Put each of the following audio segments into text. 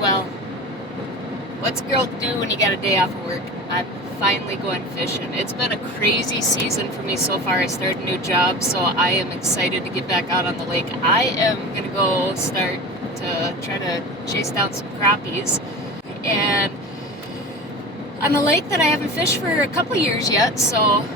Well, what's a girl do when you got a day off of work? I'm finally going fishing. It's been a crazy season for me so far. I started a new job, so I am excited to get back out on the lake. I am going to go start to try to chase down some crappies. And on the lake that I haven't fished for a couple years yet, so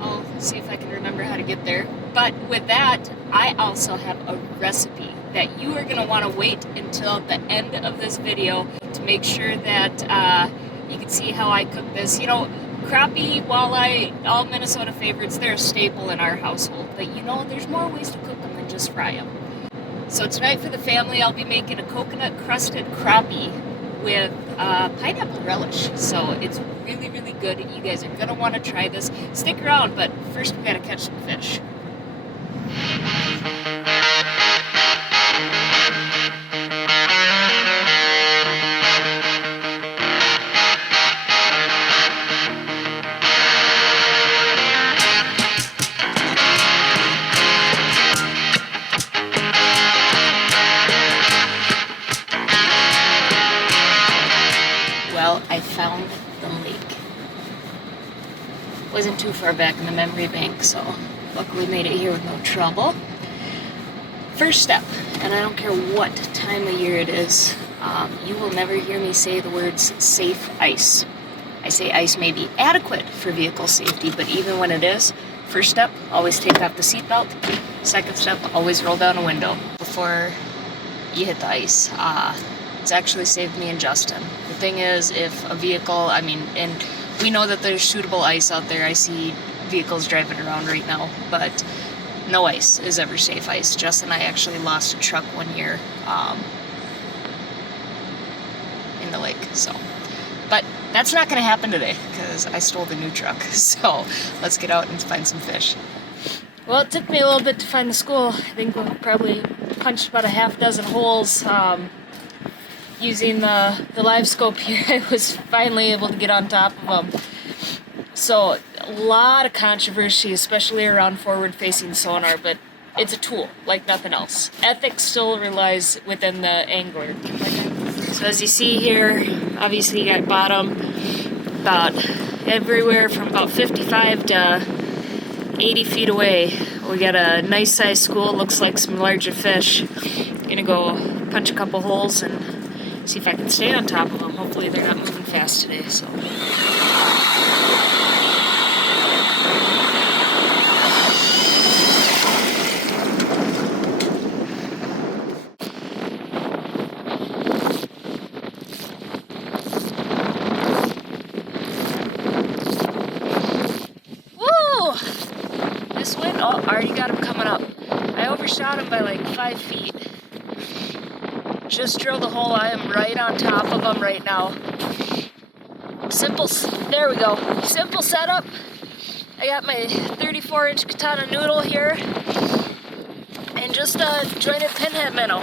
I'll see if I can remember how to get there. But with that, I also have a recipe that you are going to want to wait until the end of this video to make sure that you can see how I cook this. You know, crappie, walleye, all Minnesota favorites, they're a staple in our household. But you know, there's more ways to cook them than just fry them. So tonight for the family, I'll be making a coconut crusted crappie with pineapple relish. So it's really, really good. You guys are going to want to try this. Stick around, but first we got to catch some fish. Well, I found the lake. Wasn't too far back in the memory bank, so luckily made it here with no trouble. First step, and I don't care what time of year it is, you will never hear me say the words safe ice. I say ice may be adequate for vehicle safety, but even when it is, first step, always take off the seatbelt. Second step, always roll down a window before you hit the ice. It's actually saved me and Justin. The thing is, if a vehicle, and we know that there's suitable ice out there. I see vehicles driving around right now, but no ice is ever safe ice. Justin and I actually lost a truck one year in the lake, so. But that's not gonna happen today, because I stole the new truck, so let's get out and find some fish. Well, it took me a little bit to find the school. I think we probably punched about a half dozen holes. Using the live scope here, I was finally able to get on top of them. So a lot of controversy, especially around forward-facing sonar, but it's a tool like nothing else. Ethics still relies within the angler. So as you see here, obviously you got bottom about everywhere from about 55 to 80 feet away. We got a nice sized school, looks like some larger fish. Gonna go punch a couple holes and see if I can stay on top of them. Hopefully they're not moving fast today, so. Woo! This wind, oh, already got him coming up. I overshot him by like 5 feet. Just drilled a hole. I am right on top of them right now. There we go. Simple setup. I got my 34-inch katana noodle here and just a jointed pinhead minnow.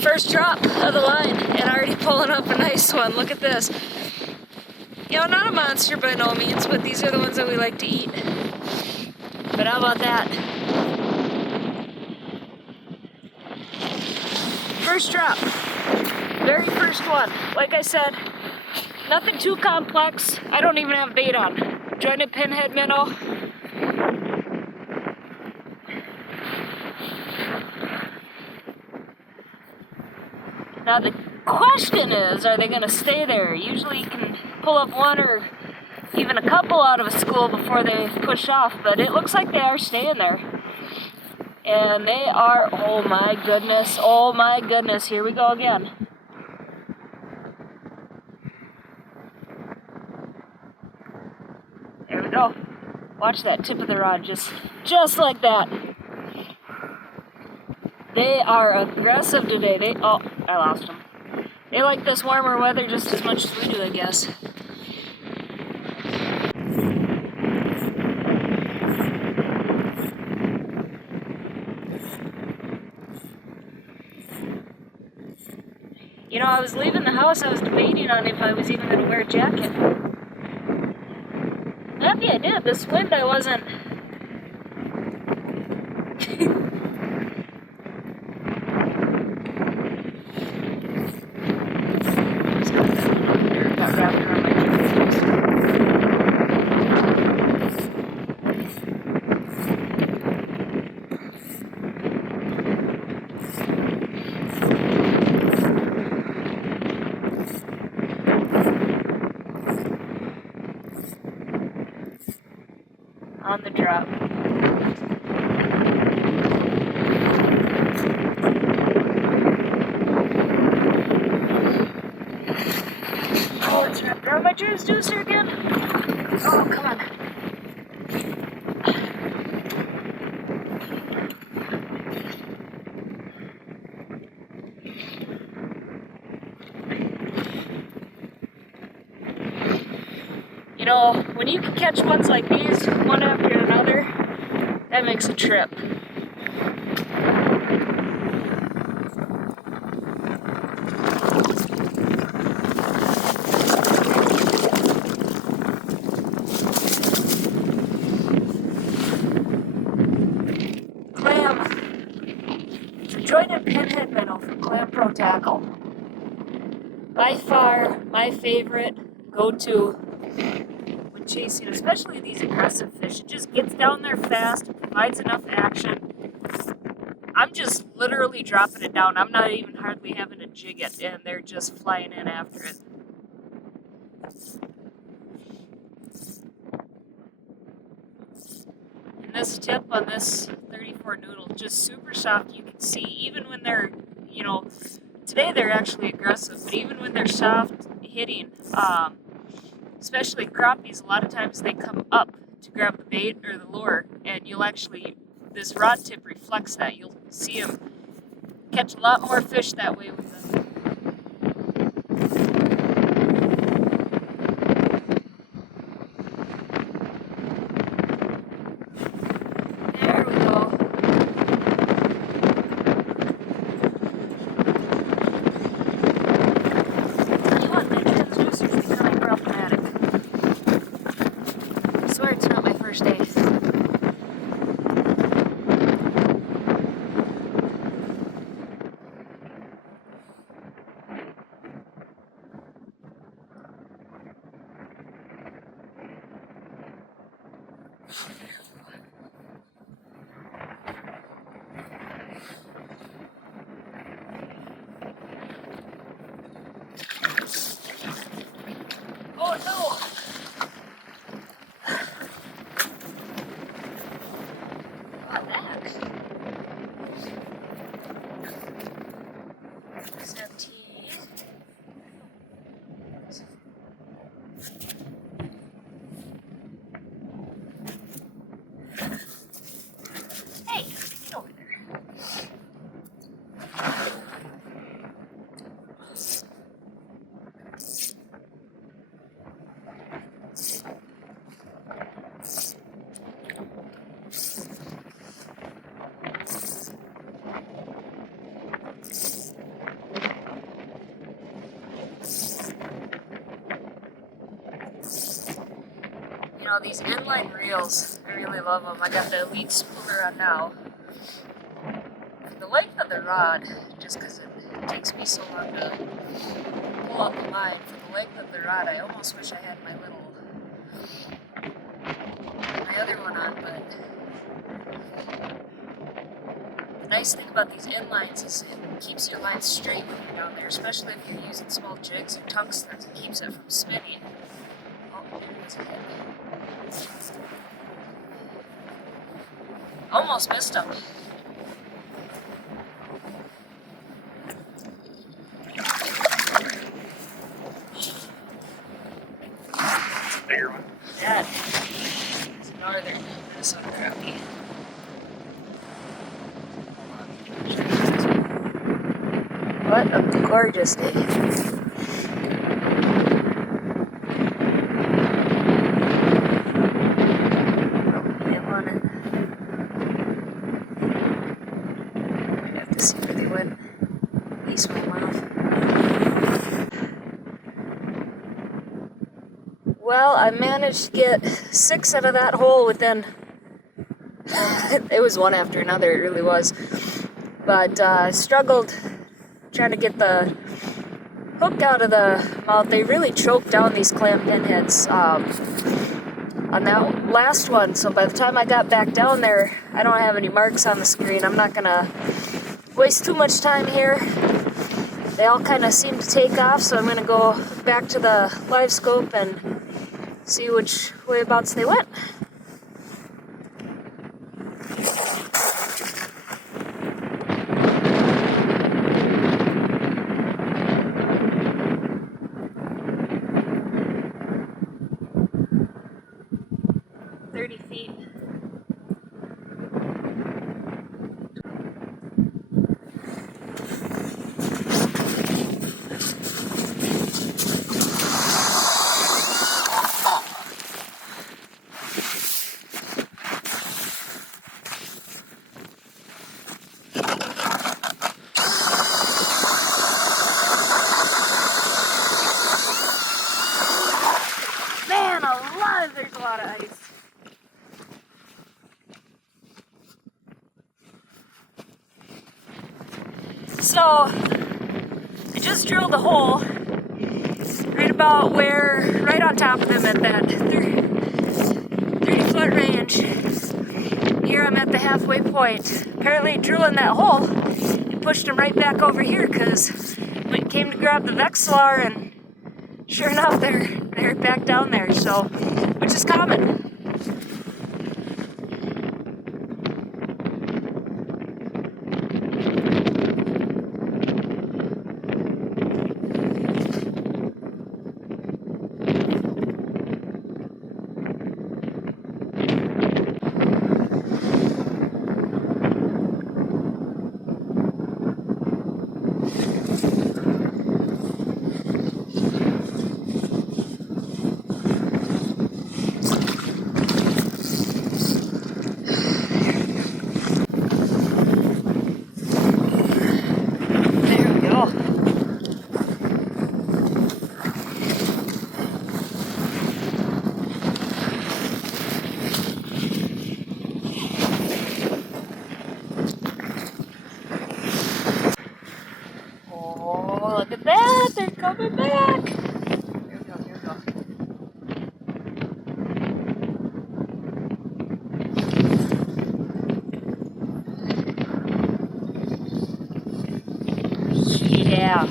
First drop of the line and already pulling up a nice one. Look at this. You know, not a monster by no means, but these are the ones that we like to eat. But how about that? First drop, very first one. Like I said, nothing too complex. I don't even have bait on. Jointed pinhead minnow. Now the question is, are they gonna stay there? Usually you can pull up one or even a couple out of a school before they push off, but it looks like they are staying there. And they are, oh my goodness, here we go again. There we go. Watch that tip of the rod, just like that. They are aggressive today. Oh, I lost them. They like this warmer weather just as much as we do, I guess. You know, I was leaving the house, I was debating on if I was even going to wear a jacket. Happy I did. This wind I wasn't on the drop. Oh, it's wrapped around my juicer again. Oh, come on. You know, when you can catch ones like these, one after another, that makes a trip. Clam. It's a jointed pinhead minnow from Clam Pro Tackle. By far, my favorite go-to when chasing, especially these aggressive fish. It just gets down there fast, provides enough action. I'm just literally dropping it down. I'm not even hardly having to jig it, and they're just flying in after it. And this tip on this 34 noodle, just super soft. You can see, even when they're, you know, today they're actually aggressive, but even when they're soft hitting, especially crappies, a lot of times they come up to grab the bait or the lure, and you'll actually, this rod tip reflects that. You'll see them catch a lot more fish that way with them. There we go. You want Benjamin's juicers becoming problematic. I swear it's not my first day. Oh no! What that? 17. Hey, get over there. You know, these inline reels, I really love them. I got the Elite spooler on now. For the length of the rod, just because it takes me so long to pull out the line, for the length of the rod, I almost wish I had my other one on, but the nice thing about these inlines is it keeps your line straight when you're down there, especially if you're using small jigs or tungstens. It keeps it from spinning. Oh, there it is again. Almost missed him. Bigger one. That is northern Minnesota crappie. What a gorgeous day. See where they went. He swam off. Well, I managed to get 6 out of that hole within. It was one after another, it really was. But I struggled trying to get the hook out of the mouth. They really choked down these clam pinheads on that last one. So by the time I got back down there, I don't have any marks on the screen. I'm not gonna waste too much time here. They all kind of seem to take off, so I'm going to go back to the live scope and see which whereabouts they went. So I just drilled a hole right about where, right on top of him at that 30-foot range. Here I'm at the halfway point. Apparently drilling that hole, it pushed him right back over here because when it came to grab the Vexlar, and sure enough, they're back down there. So, which is common. Look at that, they're coming back. Here we go, here we go. Yeah.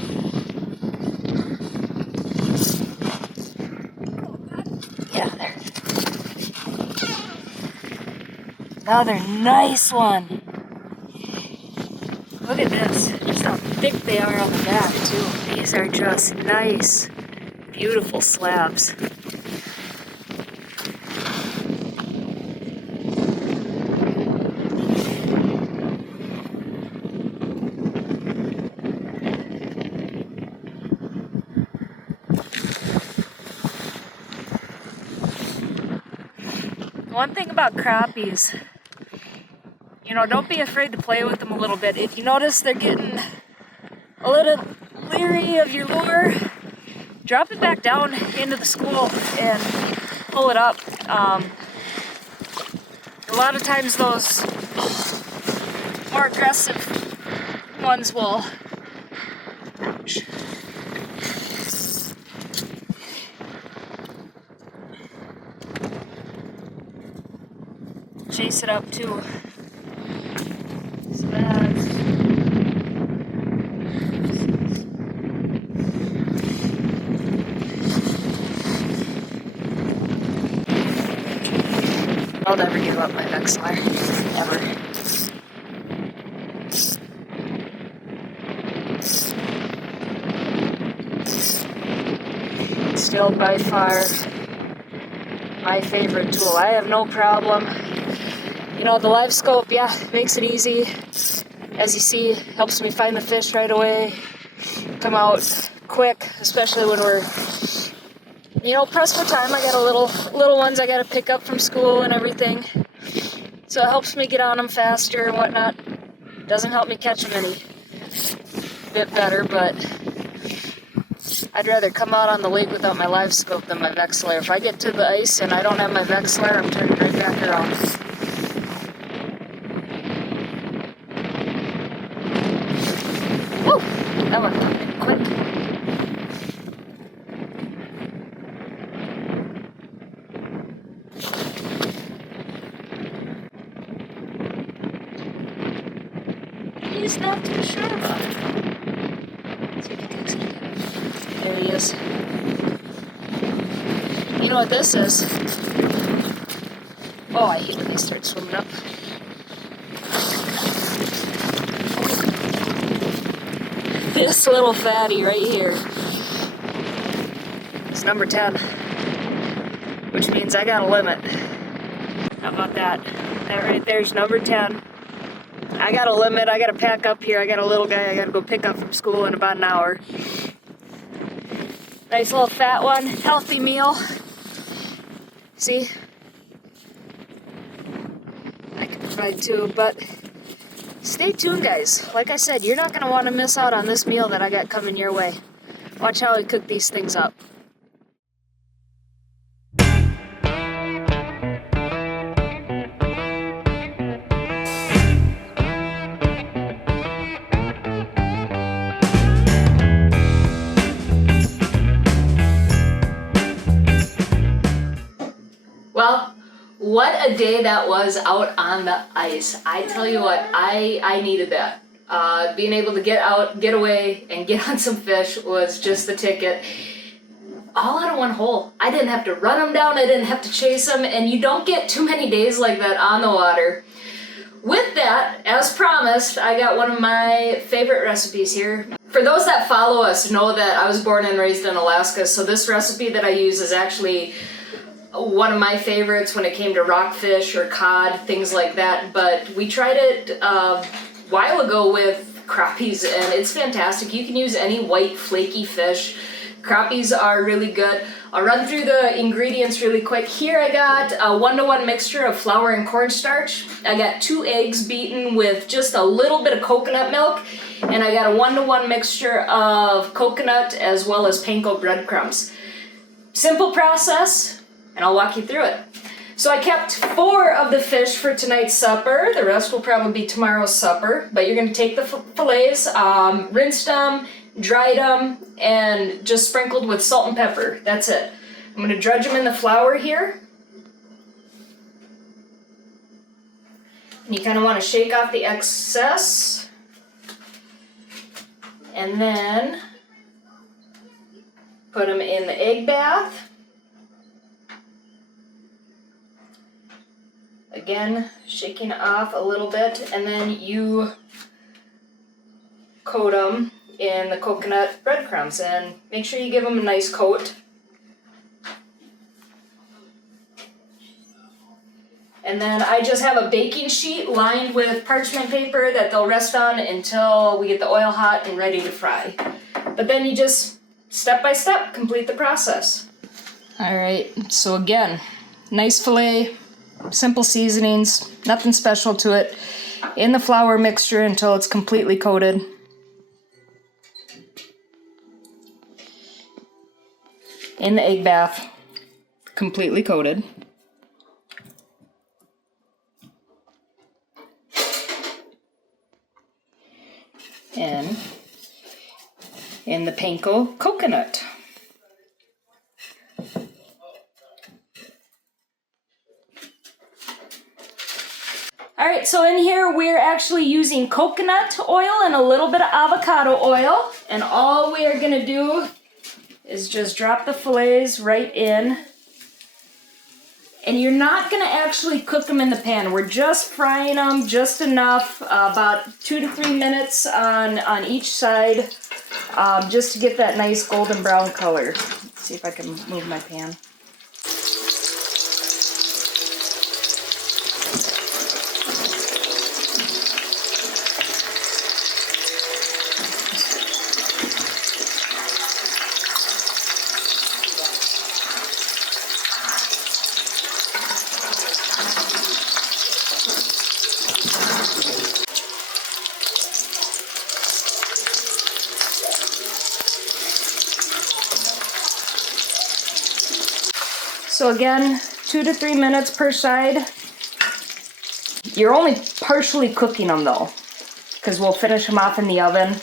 Yeah, there. Another nice one. Look at this. Just how thick they are on the back, too. These are just nice, beautiful slabs. One thing about crappies, you know, don't be afraid to play with them a little bit. If you notice they're getting a little leery of your lure, drop it back down into the school and pull it up. A lot of times those more aggressive ones will chase it up too. So that's I'll never give up my Vexlar. Ever. Still by far my favorite tool. I have no problem. You know, the live scope, yeah, makes it easy. As you see, helps me find the fish right away. Come out quick, especially when we're, you know, pressed for time. I got little ones I gotta pick up from school and everything. So it helps me get on them faster and whatnot. Doesn't help me catch them any bit better, but I'd rather come out on the lake without my live scope than my Vexlar. If I get to the ice and I don't have my Vexlar, I'm turning right back around. Woo! That one came quick. He's not too sure about it. Let's see if he takes it. There he is. You know what this is? Oh, I hate when they start swimming up. This little fatty right here is number 10, which means I got a limit. How about that? That right there is number 10. I got a limit. I got to pack up here. I got a little guy I got to go pick up from school in about an hour. Nice little fat one. Healthy meal. See? I can provide two, but stay tuned, guys. Like I said, you're not going to want to miss out on this meal that I got coming your way. Watch how I cook these things up. what a day that was out on the ice. I tell you what, I needed that. Being able to get out, get away, and get on some fish was just the ticket. All out of one hole. I didn't have to run them down, I didn't have to chase them, and you don't get too many days like that on the water. With that, as promised, I got one of my favorite recipes here. For those that follow us know that I was born and raised in Alaska, so this recipe that I use is actually one of my favorites when it came to rockfish or cod, things like that. But we tried it a while ago with crappies, and it's fantastic. You can use any white flaky fish. Crappies are really good. I'll run through the ingredients really quick. Here I got a 1-to-1 mixture of flour and cornstarch. I got 2 eggs beaten with just a little bit of coconut milk. And I got a 1-to-1 mixture of coconut as well as panko breadcrumbs. Simple process, and I'll walk you through it. So I kept 4 of the fish for tonight's supper. The rest will probably be tomorrow's supper. But you're going to take the fillets, rinsed them, dried them, and just sprinkled with salt and pepper. That's it. I'm going to dredge them in the flour here. And you kind of want to shake off the excess. And then put them in the egg bath. Again, shaking it off a little bit, and then you coat them in the coconut breadcrumbs, and make sure you give them a nice coat. And then I just have a baking sheet lined with parchment paper that they'll rest on until we get the oil hot and ready to fry. But then you just, step by step, complete the process. Alright, so again, nice fillet, simple seasonings, nothing special to it. In the flour mixture until it's completely coated. In the egg bath, completely coated. And in the panko coconut. Alright, so in here we're actually using coconut oil and a little bit of avocado oil. And all we are going to do is just drop the fillets right in. And you're not going to actually cook them in the pan. We're just frying them just enough, about 2 to 3 minutes on each side, just to get that nice golden brown color. Let's see if I can move my pan. So again, 2 to 3 minutes per side. You're only partially cooking them though, because we'll finish them off in the oven.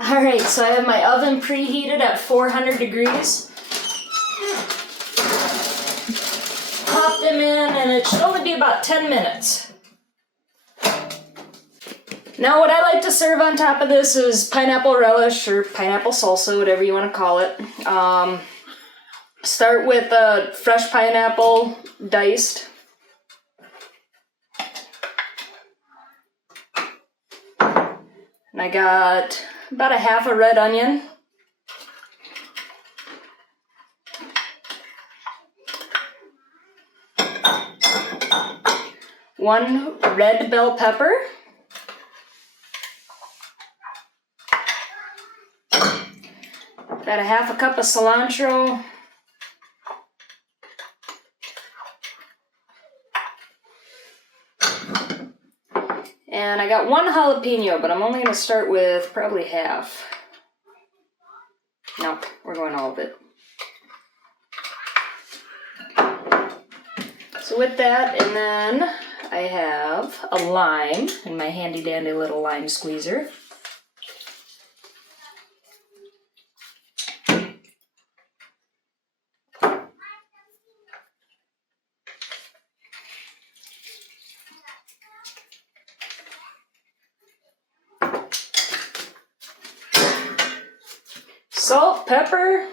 Alright, so I have my oven preheated at 400 degrees. Pop them in, and it should only be about 10 minutes. Now what I like to serve on top of this is pineapple relish or pineapple salsa, whatever you want to call it. Start with fresh pineapple, diced. And I got about a half a red onion. One red bell pepper. About a half a cup of cilantro. And I got 1 jalapeno, but I'm only going to start with probably half. No, we're going all of it. So with that, and then I have a lime in my handy dandy little lime squeezer. Salt, pepper.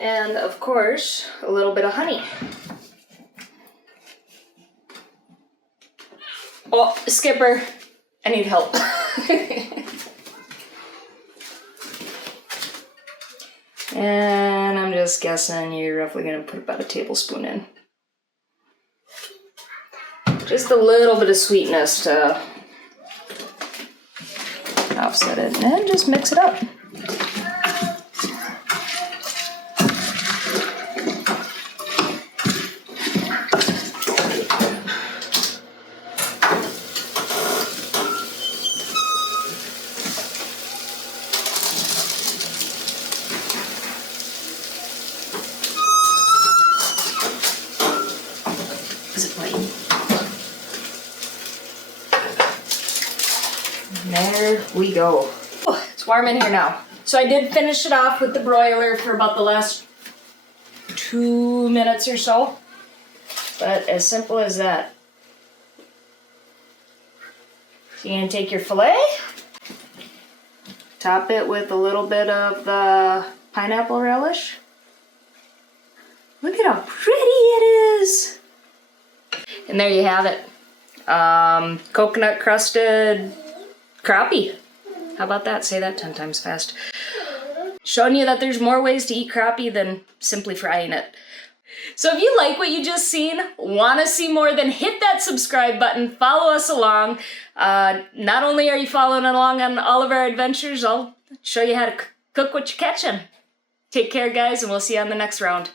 And of course, a little bit of honey. Oh, Skipper, I need help. And I'm just guessing you're roughly gonna put about a tablespoon in. Just a little bit of sweetness to offset it, and just mix it up. There we go. Oh, it's warm in here now. So I did finish it off with the broiler for about the last 2 minutes or so. But as simple as that. So you're gonna take your filet, top it with a little bit of the pineapple relish. Look at how pretty it is. And there you have it. Coconut crusted crappie. How about that? Say that 10 times fast. Showing you that there's more ways to eat crappie than simply frying it. So if you like what you just seen, want to see more, then hit that subscribe button, follow us along. Not only are you following along on all of our adventures, I'll show you how to cook what you're catching. Take care, guys, and we'll see you on the next round.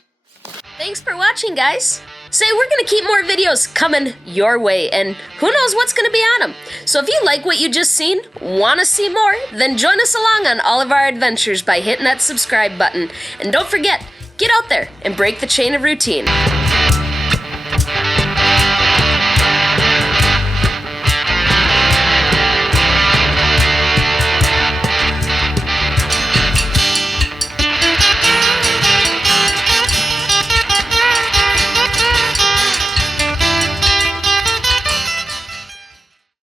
Thanks for watching, guys. Say, we're gonna keep more videos coming your way, and who knows what's gonna be on them. So if you like what you just seen, wanna see more, then join us along on all of our adventures by hitting that subscribe button. And don't forget, get out there and break the chain of routine.